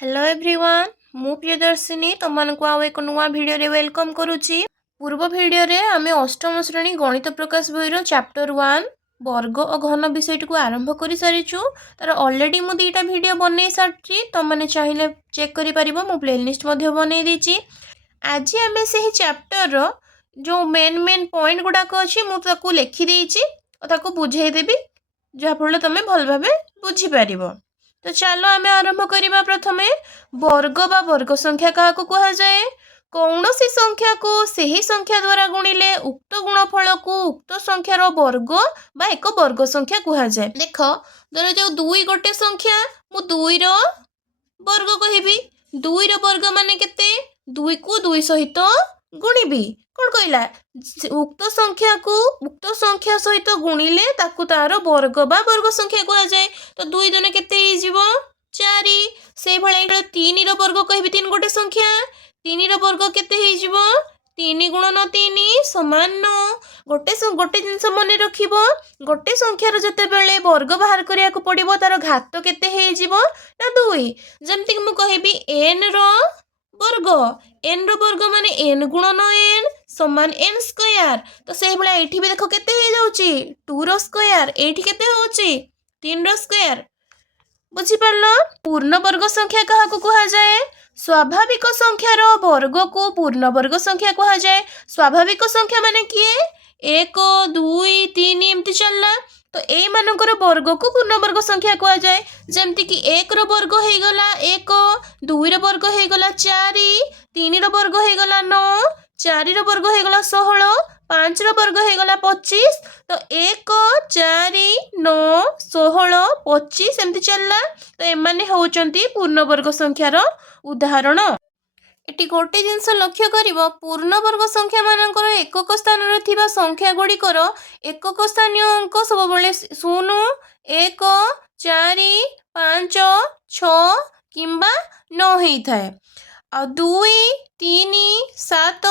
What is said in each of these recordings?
Hello everyone मु प्रियदर्शिनी तुमको आउ एक नुआ भिडियो रे वेलकम करुच्ची। पूर्व भिडियो रे आमे अष्टम श्रेणी गणित प्रकाश बही चैप्टर 1 वर्ग और घन विषय को आरंभ कर सारीचु। तार ऑलरेडी मु दीटा भिडियो बनई सारी तुमने चाहिए चेक करि परिबो। मु प्लेलिस्ट मध्ये बनई देछि। आज आमे सही चैप्टर रो जो मेन मेन पॉइंट गुडाक अछि मु ताकू लिखि देछि और ताकू बुझाई देबी जहा फल तमे भल भाबे बुझी पारिबो। तो चलो आमे आरंभ करिबा। प्रथमे वर्ग बा वर्ग संख्या क्या कह जाए। कौन सी संख्या को सही संख्या द्वारा गुणिले उक्त गुणफल को उक्त संख्यार वर्ग बा एक वर्ग संख्या कह जाए। देख धर जो दुई गोटे संख्या मु दुई रो वर्ग कहबी। दुई रो वर्ग माने केते दुई को दुई सहित गुणिबी। कौन कहला उक्त संख्या सहित गुणिले ताकू तार वर्ग बा वर्ग संख्या कह जाए। तो दुई दिन केते जीवो चारि। से भले तीन रो वर्ग कहबी तीन गोटे संख्या तीन रो वर्ग केते हे जीवो तीन गुणन तीन समान 9। गोटे जिनस मन रखिबो गोटे संख्यार जतेबेले वर्ग बाहर करिया को पड़िबो तार घात केते हे जीवो ना 2। जेमति कि मु कहबी n रो वर्ग माने n गुणन n समान n स्क्वायर। तो से भले एठी भी देखो केते हे जाउची 2 रो स्क्वायर एठी केते होउची 3 रो स्क्वायर। बुझी पारलो। पूर्ण वर्ग संख्या क्या कह जाए। स्वाभाविक संख्यार वर्ग को पूर्ण वर्ग संख्या कह जाए। स्वाभाविक संख्या माने किए 1 2 3 एमती चलला। तो ए मानकर वर्ग को पूर्ण वर्ग संख्या कह जाए। जेमती कि 1 रो वर्ग हो गला 1 2 रो वर्ग हो गला 4 3 रो वर्ग हो गला 9 4 रो वर्ग हो गला 16 5 रो वर्ग हो गला 25। तो 1 4 9 16 25 एमती चलला। तो एमाने होउचंती पूर्ण वर्ग संख्यार उदाहरण। एटी गोटे जिनस लक्ष्य करिवो पूर्ण वर्ग संख्या मानकर एकक स्थान रे थिबा संख्या गुड़िकर एकक स्थानीय अंक सब बेले 0 1 4 5 6 किंबा 9 हेई थाए। आ 2 3 7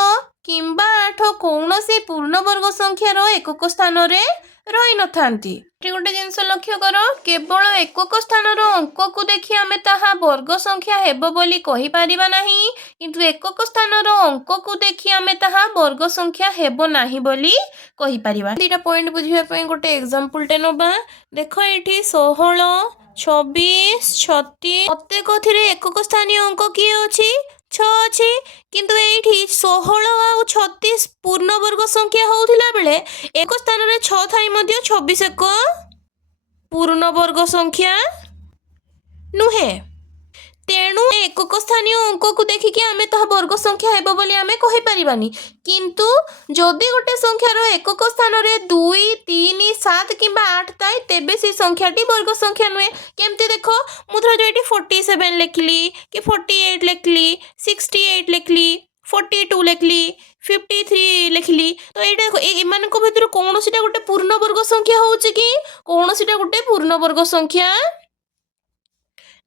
किंबा 8 कौनसी पूर्ण वर्ग संख्यार एकक स्थान रे रही न थांती। गोटे जिनस लक्ष्य कर केवल एकक स्थानर अंक को देखि आमे ताहा वर्ग संख्या हेबो बोली कहि परिबा नाही। किंतु एकक स्थानर अंक को देखि आमे ताहा वर्ग संख्या हेबो नाही बोली कहि परिबा। दीटा पॉइंट बुझिबा पई गोटे एग्जांपल टे नबा। देखो एठी 16 26 36 प्रत्येक थिरे एकक स्थानीय अंक किए अछि 6 अछि। किंतु एठी 16 आ 36 पूर्ण वर्ग संख्या होउथिला बेले एक स्थान रे 6 थाई मध्ये 26 एक पूर्ण वर्ग संख्या नुहे। तेणु एकक स्थानीय अंक को देखिकी आमे ताहा वर्ग संख्या हेबो बोली आमे कहि परिबानी। किंतु जदि गोटे संख्यार एकक स्थान रे 2 3 7 किंबा 8 ताई तेबे से संख्याटी वर्ग संख्या नुहे। केमती देखो मु धर जो 47 लिखली कि 48 लिखली 68 लिखली 42 लिखली 53 लिखली। तो ये मान भर कौन सीटा गोटे पूर्ण वर्ग संख्या होउची कि कौन सीटा गोटे पूर्ण वर्ग संख्या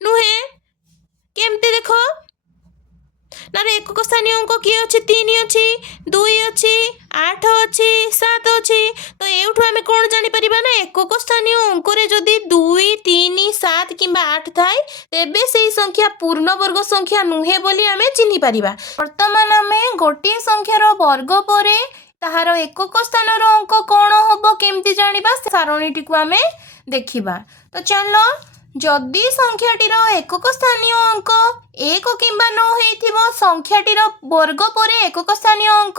नुहे। केमती देखो ना एकक स्थानीय अंक किए अच्छे 3 अच्छी 2 अच्छी 8 अच्छी 7 अच्छी। तो एठू आमे कौन जानी परिबा ना एकक स्थानीय अंक रे जदी 2 3 7 किंबा 8 थाए तेबे सेही संख्या पूर्ण वर्ग संख्या नुहे बोली आमे चिन्हि परिबा। वर्तमान आमे गोटे संख्यार वर्ग परे ताहार एकक स्थानर अंक कौन होबो केमती जानिबा सारणीटी को आमे देखिबा। तो चलो जदि संख्याटीर एकक स्थानीय अंक 1 किंबा 9 हेइथिबो संख्याटीर वर्ग परे एकक स्थानीय अंक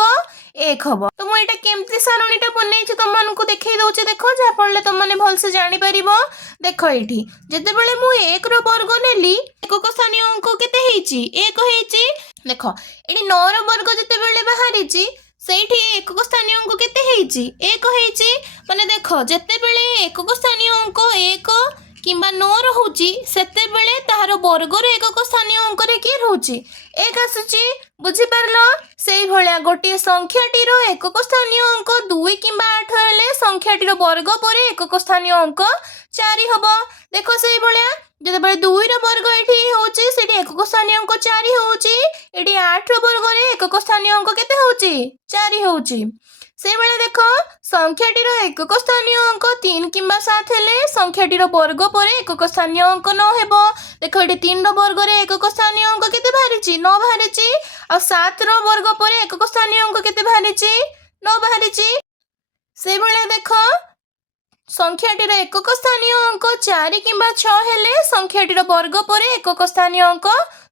1 हबो। तो मु एटा केमती सारणीटा बनेछि तुमनको देखै दउछि। देखो जा पड़ले तुम माने भल से जानि परिबो। देखो एठी जते बेले मु 1 रो वर्ग नेली एकक स्थानीय अंक केते हेइछि 1 हेइछि। देखो एठी 9 रो वर्ग जते बेले बाहरिछि सेठी एकक स्थानीय अंक केते हेइछि 1 हेइछि। माने देखो जते बेले एकक स्थानीय अंक 1 किंबा 9 रहुची सेते बेले ताहार वर्ग रे एकक स्थानीय अंक रे के रहउची 1 आसुची। बुझी पारलो। सेही भलिया गोटे संख्याटीर एकक स्थानीय अंक 2 किंबा 8 हेले संख्याटीर वर्ग परे एकक स्थानीय अंक 4 हबो। देखो सेही भलिया जते बेले 2 रो वर्ग एठी होउची सेठी एकक स्थानीय अंक 4 होउची। एठी 8 रो वर्ग रे एकक स्थानीय अंक केते होउची 4 होउची। से बेले देख संख्याटीर एकक स्थानीय अंक 3 किंबा 7 हेले संख्याटीर वर्ग पर एकक स्थानीय अंक 9 हेबो। देख ये 3 रो वर्ग रे एकक स्थानीय अंक केते बाहरिची 9 बाहरिची आ 7 रो वर्ग पर एकक स्थानीय अंक केते बाहरिची 9 बाहरिची। से बेले देख संख्याटीर एकक स्थानीय अंक 4 किंबा 6 हेले संख्याटीर वर्ग पर एकक स्थानीय अंक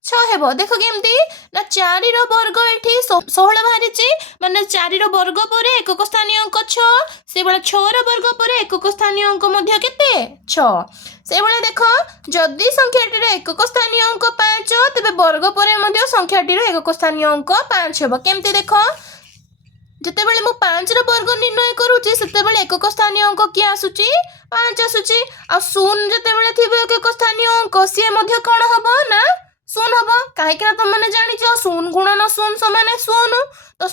6 हेबो। देख केमती ना 4 रो वर्ग एठी 16 बाहरिची माने 4 रो वर्ग पर एकक स्थानीय अंक 6 से बेले 6 रो वर्ग पर एकक स्थानीय अंक मध्य केते 6। से बेले देख जदि संख्याटीर एकक स्थानीय अंक 5 तबे वर्ग पर मध्य संख्याटीर एकक स्थानीय अंक 5 हेबो। केमती देख जिते बेले मु 5 रो वर्ग निर्णय करूची सेते बेले एकक स्थानीय अंक कि आसुची 5 आसुची आ शून्य जते बेले थिबे एकक स्थानीय अंक से मध्य कोन हबो ना शून्य हबो। काहे कि तुम माने जानिचो शून्य गुणन शून्य समान शून्य। तो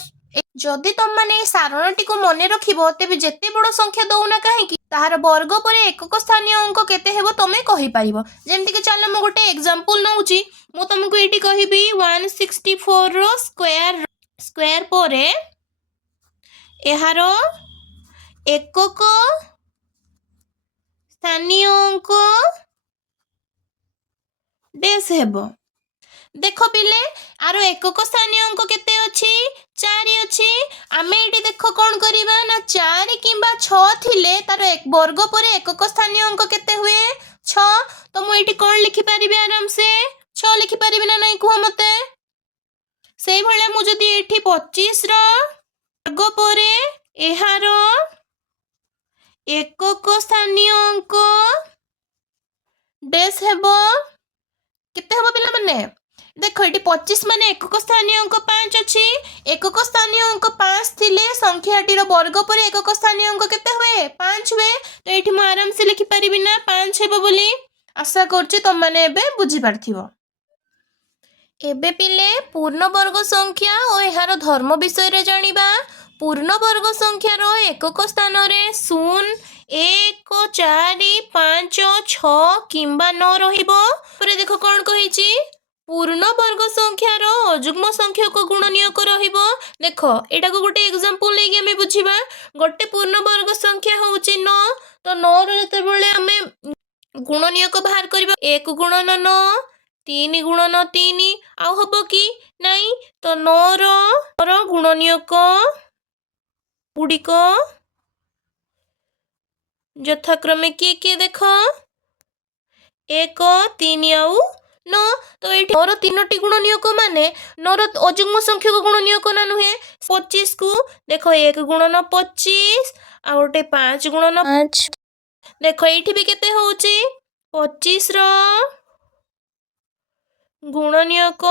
जदि तुम माने सारणटी को मने रखिबो तेबे जेते बड़ संख्या दउना काहे कि ताहार वर्ग पर एकक स्थानीय अंक केते हेबो तमे कहि परिबो। जेमति कि चल मु गोटे एग्जांपल नउची मु तुमको एठी कहिबी 164 रो स्क्वायर परे एहार एकक स्थानीय अंक डेस हेबो। देख पिले आरो एकक स्थानीय अंक केते अछि 4 अछि। आमे एठी देख कोन करिबा ना 4 किंबा 6 थिले तार एक वर्ग पर एकक स्थानीय अंक केते हुए 6। तो मु एठी कोन लिखि परिबे आराम से 6 लिखि परिबे ना नहीं कुह मते। सेही भले मु जदी एठी 25 रो वर्ग पर एहार एकक स्थानीय अंक डेस हेबो केते हेबो पिला माने देख ये 25 माने एकक स्थानीय अंक 5 अच्छी। एकक स्थानीय अंक 5 थिले संख्याटीर वर्ग पर एकक स्थानीय अंक केते हुए 5 हुए। तो ये मु आराम से लिखि परिबि ना 5 हेबो बोली। आशा करछि तुम माने एबे बुझी पारथिबो। एबे पिले पूर्ण वर्ग संख्या और एहार धर्म विषय रे जानिबा। पूर्ण वर्ग संख्यार एकक स्थान रे 0 1 4 5 6 किंबा 9 रहिबो। परे देखो कोन कहिची पूर्ण वर्ग संख्यार अजुग्म संख्यक गुणनीयक रहिबो। देखो एटा को गोटे एग्जांपल लेके हमें बुझिबा। गोटे पूर्ण वर्ग संख्या होउची 9 तो 9 रे जते बेले हमें गुणनीयक बाहर करबा 1 गुणन 9 3 गुणन 3 आ हबो कि नाही। तो 9 रो गुणनीयक गुड़िक यथाक्रमे किए देख 1 3 आउ 9। तो ये 9 3टी गुणनीयक माने 9 अजुग्म संख्यक गुणनीयक ना नुहे। 25 को देख 1 गुणन 25 आ गोटे 5 गुणन 5। देख ये भी केते होउची 25 रो गुणनीयक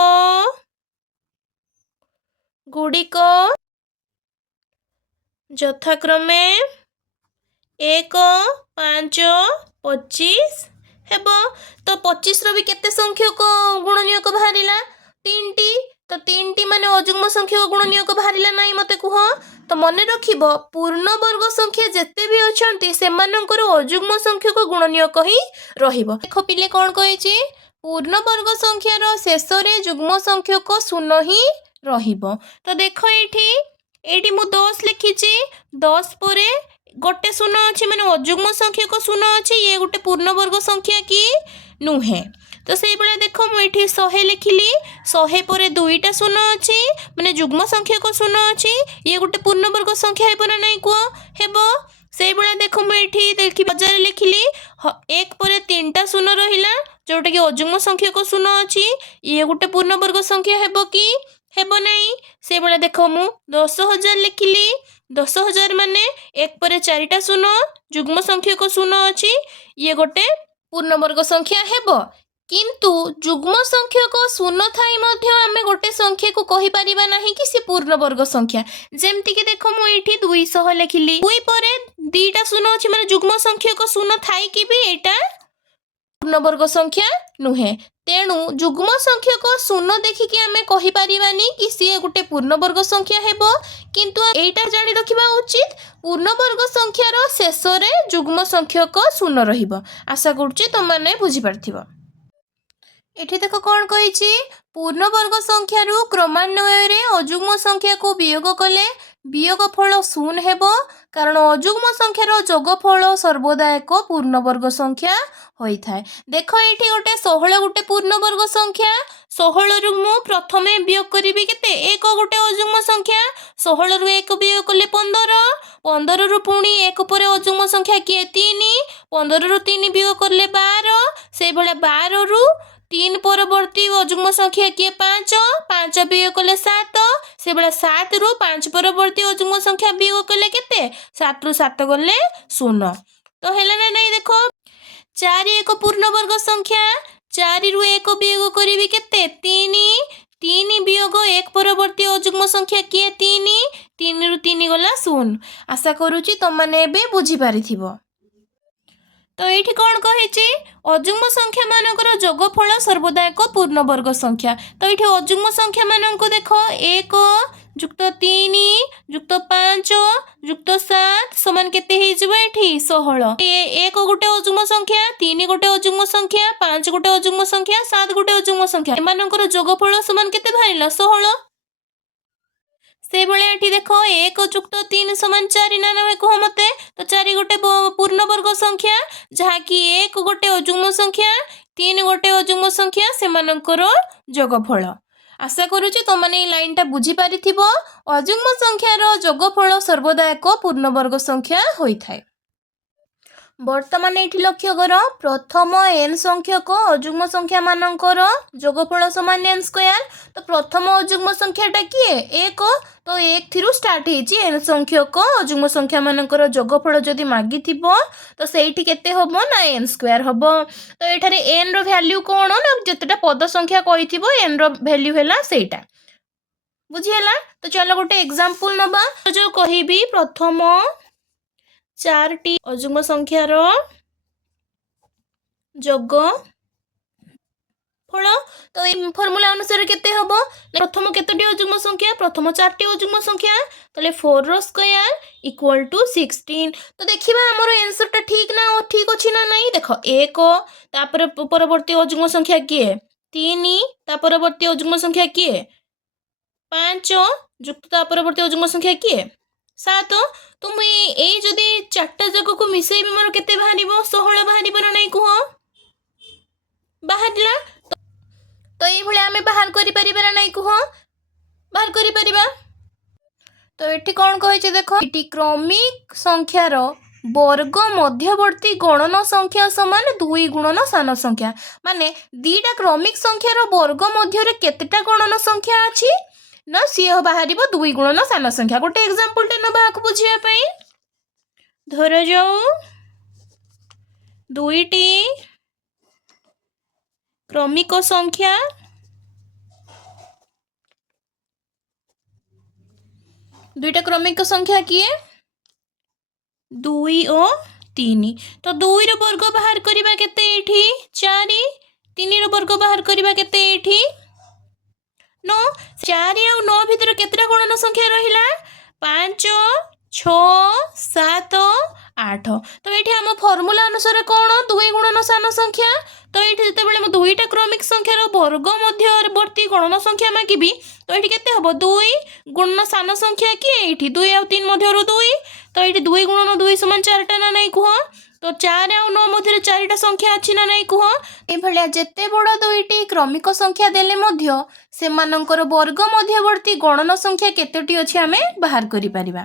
गुड़िक यथाक्रमे 1 5 25 हेबो। तो 25 रो भी केते संख्यक गुणनीयक बाहरिला 3टी। तो 3टी माने अजुग्म संख्यक गुणनीयक बाहरिला नाही मते कुह। तो मने रखिबो पूर्ण वर्ग संख्या जेते भी अछंती सेमानकर अजुग्म संख्यक गुणनीयक ही रहिबो। देखो पिले कोन कहिची पूर्ण वर्ग संख्यार शेष रे जुग्म संख्यक 0 ही रहिबो। तो देखो एठी मु 10 लिखिची 10 परे गोटे 0 अच्छी माने अजुग्म संख्यक 0 अच्छी। ये गोटे पूर्ण वर्ग संख्या की नुहे। तो से बेले देखो मु एठी 100 लिखिली 100 परे दुईटा 0 अच्छी माने जुग्म संख्यक 0 अच्छी। ये गोटे पूर्ण वर्ग संख्या हेबो ना नहीं को हेबो। से बेले देखो मु एठी देखि 1000 लिखिली 1 परे 3टा 0 रहिला जोटा कि अजुग्म संख्यक 0 अच्छी। ये गोटे पूर्ण वर्ग संख्या हेबो कि हेबो नहीं। से बेले देखो मु 10000 लिखिली 10000 माने 1 परे 4टा 0 जुग्म संख्यक 0 अच्छी। ये गोटे पूर्ण वर्ग संख्या हेबो। किंतु जुग्म संख्यक 0 थाई मध्य आमे गोटे संख्या को कहि परिबा नाही कि से पूर्ण वर्ग संख्या। जेमति कि देखो मु एठी 200 लिखिली 2 परे 2टा 0 अछि माने जुग्म संख्यक 0 थाई कि भी एटा पूर्ण वर्ग संख्या नुहे। तेणु जुग्म संख्यक 0 देखि कि आमे कहि परिबानी कि से गोटे पूर्ण वर्ग संख्या हेबो। किंतु एटा जानि रखिबा उचित पूर्ण वर्ग संख्यार शेष रे जुग्म संख्यक 0 रहिबो। आशा करछि तुम माने बुझि पारथिबो। एठी देखो कोन कहिछि पूर्ण वर्ग संख्यारु क्रमान्वय रे अजुग्म संख्या को वियोग कले ବିୟୋଗଫଳ ଶୂନ ହେବ କାରଣ ଅଯୁଗ୍ମ ସଂଖ୍ୟାର ଯୋଗଫଳ ସର୍ବଦା ଏକ ପୂର୍ଣ୍ଣବର୍ଗ ସଂଖ୍ୟା ହୋଇଥାଏ। ଦେଖ ଏଇଠି ଗୋଟେ 16 ଗୋଟେ ପୂର୍ଣ୍ଣବର୍ଗ ସଂଖ୍ୟା। 16ରୁ ମୁଁ ପ୍ରଥମେ ବିୟୋଗ କରିବି କେତେ? 1 ଗୋଟେ ଅଯୁଗ୍ମ ସଂଖ୍ୟା। 16ରୁ 1 ବିୟୋଗ କଲେ 15। 15ରୁ ପୁଣି 1 ପରେ ଅଯୁଗ୍ମ ସଂଖ୍ୟା କିଏ? 3। 15ରୁ 3 ବିୟୋଗ କଲେ 12। ସେଇଭଳିଆ 12ରୁ 3 ପରବର୍ତ୍ତୀ ଅଯୁଗ୍ମ ସଂଖ୍ୟା କିଏ? 5। 5 ବିୟୋଗ କଲେ 7। ସେଭଳିଆ 7ରୁ 5 ପରବର୍ତ୍ତୀ ଅଯୁଗ୍ମ ସଂଖ୍ୟା ବିୟୋଗ କଲେ କେତେ? 7ରୁ 7 ଗଲେ 0। ତ ହେଲା ନା ନାଇଁ ଦେଖ 4 ଏକ ପୂର୍ଣ୍ଣବର୍ଗ ସଂଖ୍ୟା। 4ରୁ 1 ବିୟୋଗ କରିବି କେତେ? 3। 3 ବିୟୋଗ 1 ପରବର୍ତ୍ତୀ ଅଯୁଗ୍ମ ସଂଖ୍ୟା କିଏ? 3। 3ରୁ 3 ଗଲା 0। ଆଶା କରୁଛି ତମମାନେ ଏବେ ବୁଝିପାରିଥିବ। ତ ଏଇଠି କ'ଣ କହିଛି? ଅଯୁଗ୍ମ ସଂଖ୍ୟା ମାନଙ୍କର ଯୋଗଫଳ ସର୍ବଦା ଏକ ପୂର୍ଣ୍ଣବର୍ଗ ସଂଖ୍ୟା। ତ ଏଇଠି ଅଯୁଗ୍ମ ସଂଖ୍ୟା ମାନଙ୍କୁ ଦେଖ 1 ଯୁକ୍ତ 3 ଯୁକ୍ତ 5 ଯୁକ୍ତ 7 ସମାନ କେତେ ହେଇଯିବ? ଏଠି 16। 1 ଗୋଟେ ଅଯୁଗ୍ମ ସଂଖ୍ୟା, 3 ଗୋଟେ ଅଯୁଗ୍ମ ସଂଖ୍ୟା, 5 ଗୋଟେ ଅଯୁଗ୍ମ ସଂଖ୍ୟା, 7 ଗୋଟେ ଅଯୁଗ୍ମ ସଂଖ୍ୟା। ଏମାନଙ୍କର ଯୋଗଫଳ ସମାନ କେତେ ବାହାରିଲା? 16। ସେଇଭଳିଆ ଏଠି ଦେଖ 1 ଯୁକ୍ତ 3 ସମାନ 4 ନା ନୁହେଁ କୁହ ମତେ? ତ 4 ଗୋଟେ ପୂର୍ଣ୍ଣବର୍ଗ ସଂଖ୍ୟା, ଯାହାକି 1 ଗୋଟେ ଅଯୁଗ୍ମ ସଂଖ୍ୟା, 3 ଗୋଟେ ଅଯୁଗ୍ମ ସଂଖ୍ୟା, ସେମାନଙ୍କର ଯୋଗଫଳ। ଆଶା କରୁଛି ତମମାନେ ଏଇ ଲାଇନଟା ବୁଝିପାରିଥିବ। ଅଯୁଗ୍ମ ସଂଖ୍ୟାର ଯୋଗଫଳ ସର୍ବଦା ଏକ ପୂର୍ଣ୍ଣବର୍ଗ ସଂଖ୍ୟା ହୋଇଥାଏ। ବର୍ତ୍ତମାନ ଏଇଠି ଲକ୍ଷ୍ୟ କର ପ୍ରଥମ n ସଂଖ୍ୟକ ଅଯୁଗ୍ମ ସଂଖ୍ୟା ମାନଙ୍କର ଯୋଗଫଳ ସମାନ n ସ୍କୋୟାର। ତ ପ୍ରଥମ ଅଯୁଗ୍ମ ସଂଖ୍ୟାଟା କିଏ? 1। ତ 1 ଥିରୁ ଷ୍ଟାର୍ଟ ହେଇଛି n ସଂଖ୍ୟକ ଅଯୁଗ୍ମ ସଂଖ୍ୟା ମାନଙ୍କର ଯୋଗଫଳ ଯଦି ମାଗିଥିବ ତ ସେଇଠି କେତେ ହବ ନା n ସ୍କୋୟାର ହବ। ତ ଏଠାରେ n ର ଭ୍ୟାଲ୍ୟୁ କ'ଣ? ନା ଯେତେଟା ପଦ ସଂଖ୍ୟା କହିଥିବ n ର ଭ୍ୟାଲ୍ୟୁ ହେଲା ସେଇଟା। ବୁଝିହେଲା? ତ ଚାଲ ଗୋଟେ ଏକ୍ସାମ୍ପଲ ନବା। ଯୋଉ କହିବି ପ୍ରଥମ 4ଟି ଅଯୁଗ୍ମ ସଂଖ୍ୟାର ଯୋଗଫଳ। ତ এই ଫର୍ମୁଲା ଅନୁସାରେ କେତେ ହବ? ପ୍ରଥମ କେତୋଟି ଅଯୁଗ୍ମ ସଂଖ୍ୟା? ପ୍ରଥମ 4ଟି ଅଯୁଗ୍ମ ସଂଖ୍ୟା। ତାহଲେ 4 ର ସ୍କୋୟାର ଇକ୍ୱାଲ ଟୁ 16। ତ ଦେଖିବା ଆମର आंसरଟା ଠିକ ଅଛି ନା ନାହିଁ। ଦେଖ 1 ତାପରେ ପରବର୍ତ୍ତୀ ଅଯୁଗ୍ମ ସଂଖ୍ୟା କିଏ? 3 ତା ପରବର୍ତ୍ତୀ ଅଯୁଗ୍ମ ସଂଖ୍ୟା କିଏ? 5 ଯୁକ୍ତ ତା ପରବର୍ତ୍ତୀ ଅଯୁଗ୍ମ ସଂଖ୍ୟା କିଏ? 7। ତ ମୁଁ ଏଇ ଯଦି 4ଟା ଯାକକୁ ମିଶେଇବି ମୋର କେତେ ବାହାରିବ? 16 ବାହାରିବ ନା ନାହିଁ କୁହ? ବାହାରିଲା। ତ এইଭଳିଆ ଆମେ ବାହାର କରିପାରିବା ନା ନାହିଁ କୁହ? ବାହାର କରିପାରିବା। ତ ଏଠି କ'ଣ କହିଛି ଦେଖ, ଏଠି କ୍ରମିକ ସଂଖ୍ୟାର ବର୍ଗ ମଧ୍ୟବର୍ତ୍ତୀ ଗଣନ ସଂଖ୍ୟା ସମାନ 2 ଗୁଣନ ସାନ ସଂଖ୍ୟା। ମାନେ ଦିଟା କ୍ରମିକ ସଂଖ୍ୟାର ବର୍ଗ ମଧ୍ୟରେ କେତେଟା ଗଣନ ସଂଖ୍ୟା ଅଛି? ନା ସିଏ ବାହାରିବ 2 ଗୁଣନ ସାନ ସଂଖ୍ୟା। ଗୋଟେ ଏକ୍ସାମ୍ପଲଟେ ନେବା ଆକୁ ବୁଝିବା ପାଇଁ। ଧରାଯାଉ 2ଟି କ୍ରମିକ ସଂଖ୍ୟା କିଏ? 2 ଓ 3। ତ 2 ର ବର୍ଗ ବାହାର କରିବା କେତେ ଏଇଠି? 4। 3 ର ବର୍ଗ ବାହାର କରିବା କେତେ ଏଇଠି? 9। 4 ଆଉ 9 ଭିତରେ କେତେଟା ଗଣନ ସଂଖ୍ୟା ରହିଲା? 5 6 7 8। ତ ଏଇଠି ଆମ ଫର୍ମୁଲା ଅନୁସାରେ କ'ଣ? 2 ଗୁଣନ ସାନ ସଂଖ୍ୟା। ତ ଏଇଠି ଯେତେବେଳେ ମୁଁ 2ଟା କ୍ରମିକ ସଂଖ୍ୟାର ବର୍ଗ ମଧ୍ୟବର୍ତ୍ତୀ ଗଣନ ସଂଖ୍ୟା ମାଗିବି ତ ଏଇଠି କେତେ ହବ? 2 ଗୁଣନ ସାନ ସଂଖ୍ୟା କିଏ? ଏଇଠି 2 ଆଉ 3 ମଧ୍ୟରୁ 2। ତ ଏଇଠି 2 ଗୁଣନ 2 ସମାନ 4ଟା ନା ନାହିଁ କୁହ? ତ 4 ଆଉ 9 ମଧ୍ୟରେ 4ଟା ସଂଖ୍ୟା ଅଛି ନା ନାହିଁ କୁହ? ଏଇଭଳିଆ ଯେତେ ବଡ଼ 2ଟି କ୍ରମିକ ସଂଖ୍ୟା ଦେଲେ ମଧ୍ୟ ସେମାନଙ୍କର ବର୍ଗ ମଧ୍ୟବର୍ତ୍ତୀ ଗଣନ ସଂଖ୍ୟା କେତୋଟି ଅଛି ଆମେ ବାହାର କରିପାରିବା।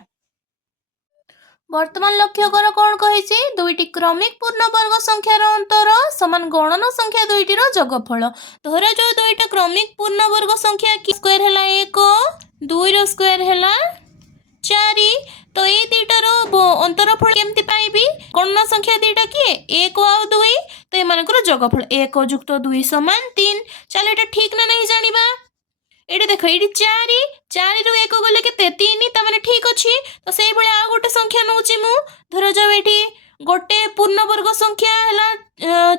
ବର୍ତ୍ତମାନ ଲକ୍ଷ୍ୟ କର କ'ଣ କହିଛି? 2ଟି କ୍ରମିକ ପୂର୍ଣ୍ଣବର୍ଗ ସଂଖ୍ୟାର ଅନ୍ତର ସମାନ ଗଣନ ସଂଖ୍ୟା 2ଟିର ଯୋଗଫଳ। ଧରାଯାଉ 2ଟା କ୍ରମିକ ପୂର୍ଣ୍ଣବର୍ଗ ସଂଖ୍ୟା କି ସ୍କୋୟାର ହେଲା 1, 2ର ସ୍କୋୟାର ହେଲା 4। ତ ଏଇ ଦୁଇଟାର ଅନ୍ତରଫଳ କେମିତି ପାଇବି? ଗଣନ ସଂଖ୍ୟା ଦୁଇଟା କିଏ? 1 ଆଉ 2। ତ ଏମାନଙ୍କର ଯୋଗଫଳ 1 ଯୁକ୍ତ 2 ସମାନ 3। ଚାଲ ଏଇଟା ଠିକ ନା ନାହିଁ ଜାଣିବା। ଏଇଟା ଦେଖ ଏଇଠି 4, 4ରୁ 1 ଗଲେ କେତେ? 3। ତା ମାନେ ଠିକ ଅଛି। ତ ସେଇଭଳିଆ ଆଉ ଗୋଟେ ସଂଖ୍ୟା ନଉଛି ମୁଁ। ଧରାଯାଉ ଏଠି ଗୋଟେ ପୂର୍ଣ୍ଣବର୍ଗ ସଂଖ୍ୟା ହେଲା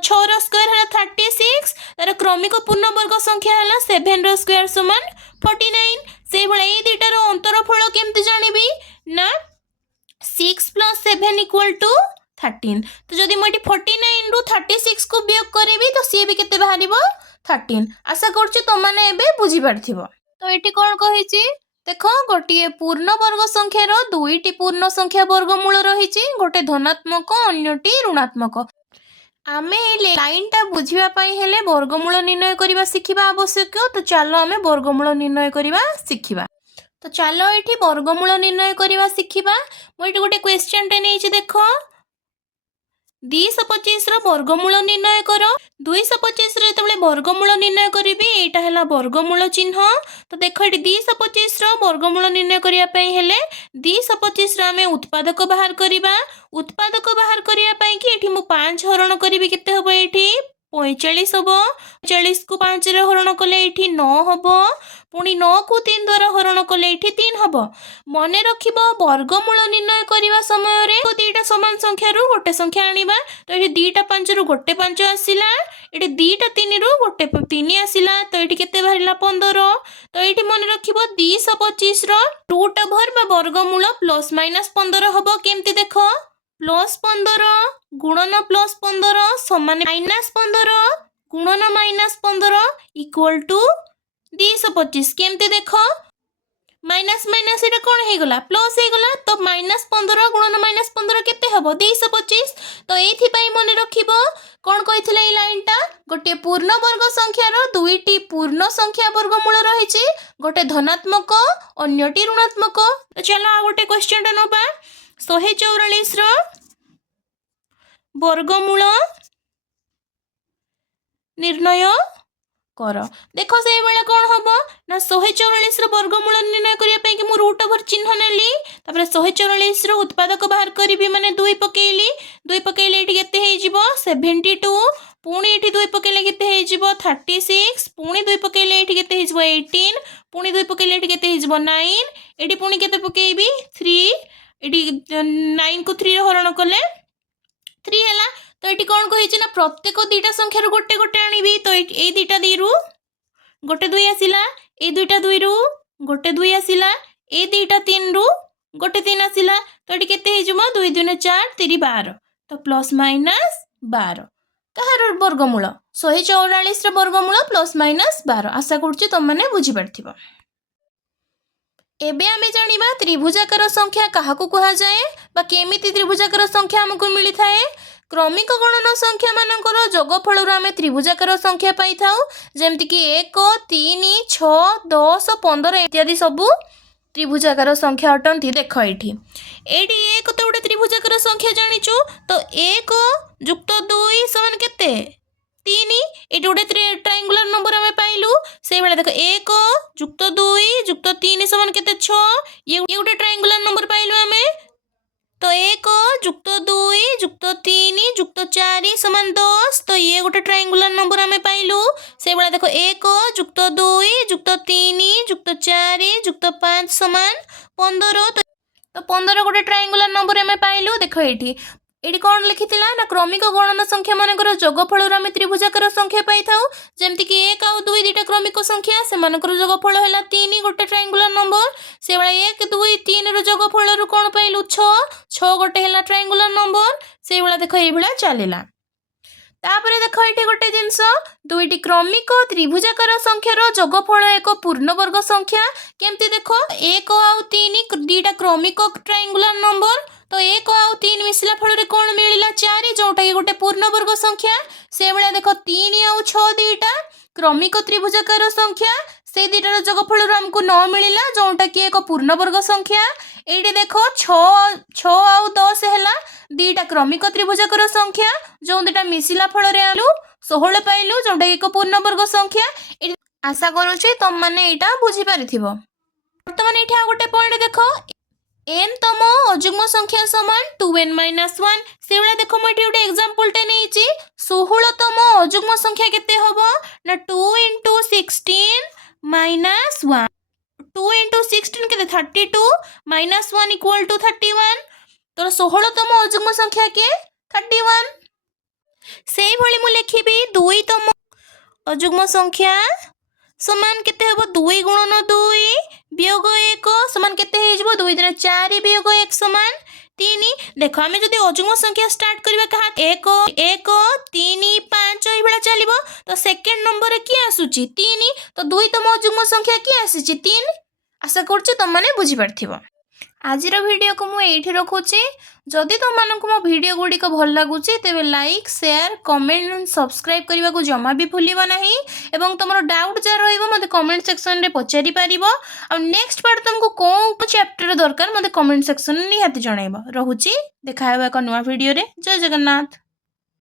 6ର ସ୍କୋୟାର ହେଲା 36। ତାର କ୍ରମିକ ପୂର୍ଣ୍ଣବର୍ଗ ସଂଖ୍ୟା ହେଲା 7ର ସ୍କୋୟାର ସମାନ 49। ସେଇଭଳିଆ ଏଇ ଦୁଇଟାର ଅନ୍ତରଫଳ କେମିତି ଜାଣିବି? ନା 6 + 7 = 13। ତ ଯଦି ମୁଁ ଏଠି 49ରୁ 36କୁ ବିୟୋଗ କରିବି ତ ସିଏ ବି କେତେ ବାହାରିବ? 13। ଆଶା କରୁଛି ତମମାନେ ଏବେ ବୁଝିପାରିଥିବ। ତ ଏଠି କ'ଣ କହିଛି देख गोटे पूर्ण वर्ग संख्यार दुईटी पूर्ण संख्या वर्गमूल रही गोटे धनात्मक अन्यटी ऋणात्मक आमे लाइन टा बुझापी हेले वर्गमूल निर्णय करने शिखा आवश्यक। तो चलो आमे वर्गमूल निर्णय करने शिखा। तो चलो ये वर्गमूल निर्णय करने शिखा। मुझे गोटे क्वेश्चन टे नहीं देख 225 वर्गमूल निर्णय कर। 225 जो वर्गमूल निर्णय करी यहाँ है वर्गमूल चिन्ह। तो देख ये 225 वर्गमूल निर्णय करने 225 आम उत्पादक बाहर करवा। उत्पादक बाहर करने कि मुझे 5 हरण करी केते हम ये 45 हम। 45 को 5 हरण कले ये 9 हम। पुणी 9 को 3 द्वारा हरण कले ये 3 हम। मन रख वर्गमूल निर्णय करने समय दीटा सामान संख्या गोटे संख्या आनिबा। तो ये 2टा 5 रु गोटे 5 आसला। ये 2टा 3 रु गोटे 3 आसला। तो ये केते बाहरिला 15। तो ये मन रख 225 रूट ओवर वर्गमूल प्लस माइनस 15 हम। केमती देख प्लस 15 गुणन प्लस 15 समान माइनस 15 गुणन माइनस 15 इक्वल टू 225। केमती देख माइनस माइनस ये कौन हो गला प्लस हो गला। तो माइनस 15 गुणन माइनस 15 केते हबो 225। तो ये मन रख कौन कही लाइन टा गोटे पूर्ण वर्ग संख्यार दुईटी पूर्ण संख्या वर्गमूल रही गोटे धनात्मक अन्यटी ऋणात्मक। तो चलो आ गोटे क्वेश्चन टा नबा 144 वर्गमूल निर्णय कर। देख से बेले कौन हम ना 144 वर्गमूल निर्णय करने कि रूट ओवर चिन्ह नेली। 144 उत्पादक बाहर करी माने 2 पकेली 2 पकेले ये केते 72 पुणी ये 2 पकेले केते 36 पुणी 2 पकेले ये केते 18 पुणी 2 पकेले ये केते 9 ये पुणी केते पकेबी 3 ये 9 को 3 हरण कले 3 है। तो ये कौन कही ना प्रत्येक 2टा संख्यार गोटे गोटे आनिबी। तो ये 2टा 2 रु गोटे 2 आसिला। ये 2टा 2 रु गोटे 2 आसिला। ये 2टा 3 रु गोटे 3 आसिला। तो ये केते 2 2 4 3 12। तो प्लस माइनस 12 कहार वर्गमूल 144 वर्गमूल प्लस माइनस 12। आशा करुच्ची तुम मैंने बुझीपार। एबे आमे जानिबा त्रिभुजाकार संख्या काहाकू कहा जाए बा केमिति त्रिभुजाकार संख्या हमकु मिली थाए। क्रमिक गणन संख्या मानकर जोगफल आम त्रिभुजाकार संख्या पाई थाउ जेमती कि 1 3 6 10 15 इत्यादि सबू त्रिभुजाकार संख्या अटंती। देख ये एक तो गोटे त्रिभुजाकार संख्या जानिचु। तो 1 युक्त 2 समान केते 3 ये गोटे ट्रायंगुलर नंबर आम पाइलु। से बेले देख 1 युक्त 2 युक्त 3 समान केते 6 ये गोटे ट्रायंगुलर नंबर पाइलु आमे। तो 1 युक्त 2 युक्त 3 युक्त 4 समान 10। तो ये गोटे ट्रायंगुलर नंबर आम पाइलु। से बेले देख 1 युक्त 2 युक्त 3 युक्त 4 युक्त 5 समान 15। तो 15 गोटे ट्रायंगुलर नंबर आम पाइलु। देख ये कौन लिखी ना क्रमिक गणन संख्या मानकर जोगफल आम त्रिभुजाकार संख्या पाई थाउ जेमती कि 1 आउ 2 2टा क्रमिक संख्या से जोगफल है 3 गोटे ट्रायंगुलर नंबर। से 1 2 3 जोगफल कौन पाइलु 6 6 गोटे है ट्रायंगुलर नंबर। से देख ये चलला। तापर देख ये गोटे जिनस दुईटी क्रमिक त्रिभुजाकार संख्यार जोगफल एक पूर्ण वर्ग संख्या। केमती देख 1 आउ 3 2टा क्रमिक ट्रायंगुलर नंबर। तो 1 आउ 3 मिसला फल कौन मिलला 4 जोटा कि गोटे पूर्ण वर्ग संख्या। से भाया देख 3 आउ 6 2टा क्रमिक त्रिभुजाकार संख्या से 2टार जोगफल आमको 9 मिलला जोटा कि एक पूर्ण वर्ग संख्या। ये देख 6 आउ 10 है 2टा क्रमिक त्रिभुजाकार संख्या जो 2टा मिसला फल 16 पाइलु जोटा एक पूर्ण वर्ग संख्या। आशा करुचे तुम मैंने यहाँ बुझीपार। बर्तमान ये गोटे पॉइंट देख n तम अजुग्म संख्या समान 2n - 1 से भाया देख मुझे गोटे एग्जांपल टे नहीं 16तम अजुग्म संख्या केते हबो ना 2 × 16 - 1 2 × 16 केते 32 - 1 = 31। तो 16तम अजुग्म संख्या के 31। से भली मु लिखिबी 2तम अजुग्म संख्या समान केते हबो 2 × 2 वियोग 1 समान केते हेजबो 2 × 4 वियोग 1 समान 3। देखो आमे जदि अजुग्म संख्या स्टार्ट करबा कहा 1 1 3 5 ए बेला चलिबो। तो सेकंड नंबर की आसुची 3। तो 2तम अजुग्म संख्या की आसीची 3 आशा करुच्ची तुमने बुझीपार। आजिर वीडियो को मुझे ये रखुची। जदि तुम मानक मो वीडियो गुड़िक भल लगुच तेज like share comment and subscribe करने को जमा भी भूलिब नहीं। एवं तुम डाउट जहाँ रही कमेंट सेक्शन में पचारि पार। नेक्स्ट पार्ट तुमको कौन चैप्टर दरकार मत कमेंट सेक्शन निहाती जनइब। रहुची देखा एक नुआ वीडियो रे। जय जगन्नाथ।